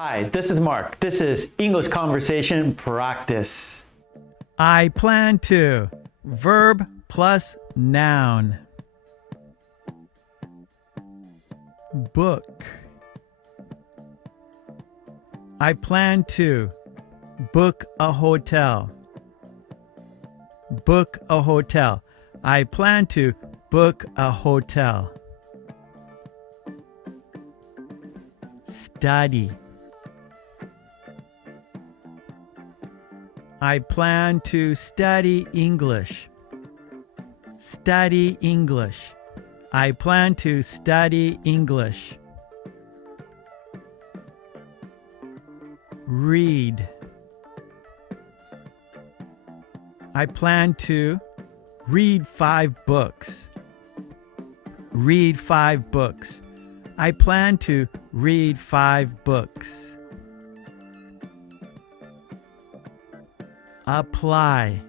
Hi, this is Mark. This is English Conversation Practice. I plan to. Verb plus noun. Book. I plan to book a hotel. Book a hotel. I plan to book a hotel. Study. I plan to study English. Study English. I plan to study English. Read. I plan to read 5 books. Read 5 books. I plan to read 5 books. Apply.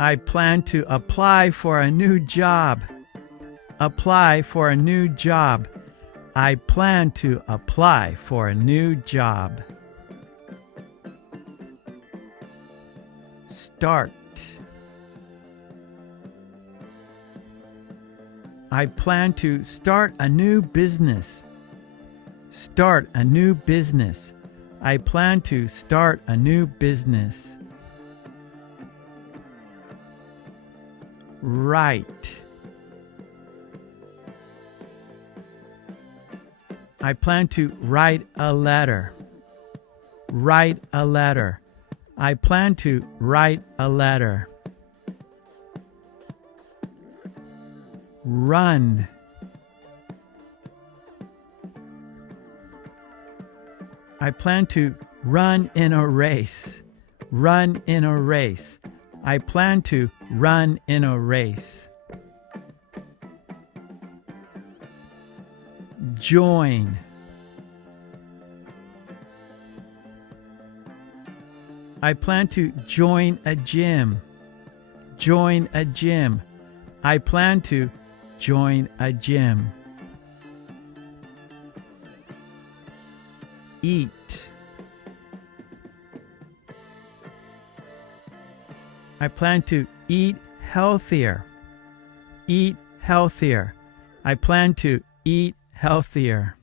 I plan to apply for a new job. Apply for a new job. I plan to apply for a new job. Start. I plan to start a new business. Start a new business. I plan to start a new business. Write. I plan to write a letter. Write a letter. I plan to write a letter. Run. I plan to run in a race. Run in a race. I plan to run in a race. Join. I plan to join a gym. Join a gym. I plan to join a gym. Eat. I plan to eat healthier. Eat healthier. I plan to eat healthier.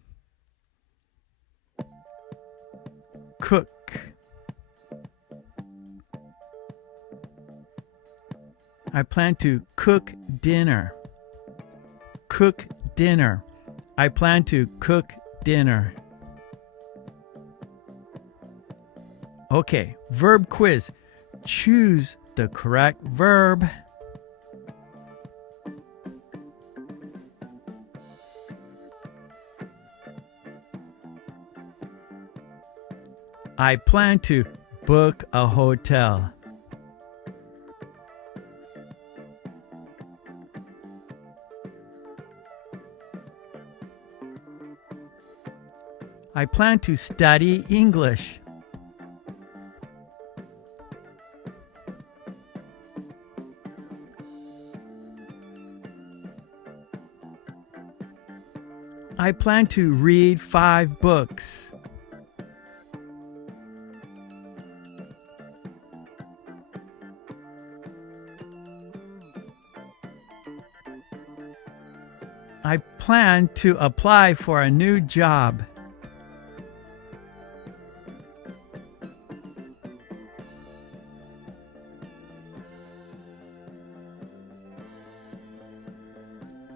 Cook. I plan to cook dinner. Cook dinner. I plan to cook dinner. Okay, verb quiz. Choose the correct verb. I plan to book a hotel. I plan to study English. I plan to read 5 books. I plan to apply for a new job.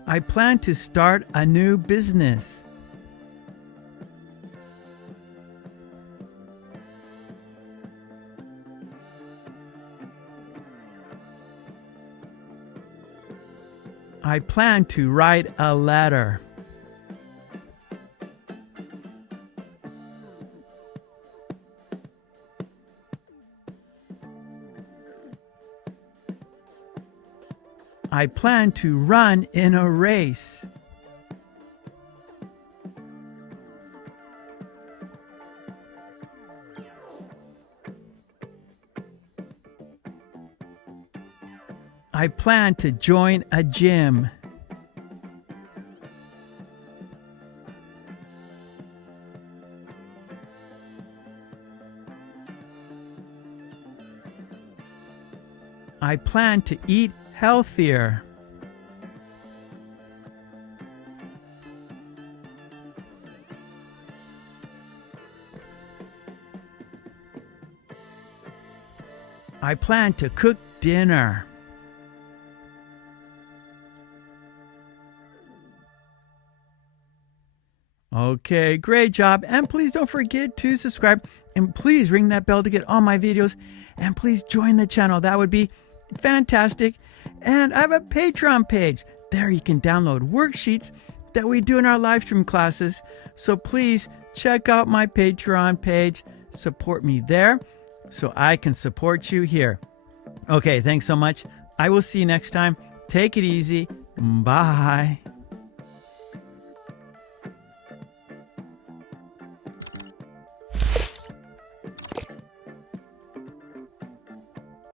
I plan to start a new business. I plan to write a letter. I plan to run in a race. I plan to join a gym. I plan to eat healthier. I plan to cook dinner. Okay, great job. And please don't forget to subscribe. And please ring that bell to get all my videos. And please join the channel. That would be fantastic. And I have a Patreon page. There you can download worksheets that we do in our live stream classes. So please check out my Patreon page. Support me there so I can support you here. Okay, thanks so much. I will see you next time. Take it easy. Bye.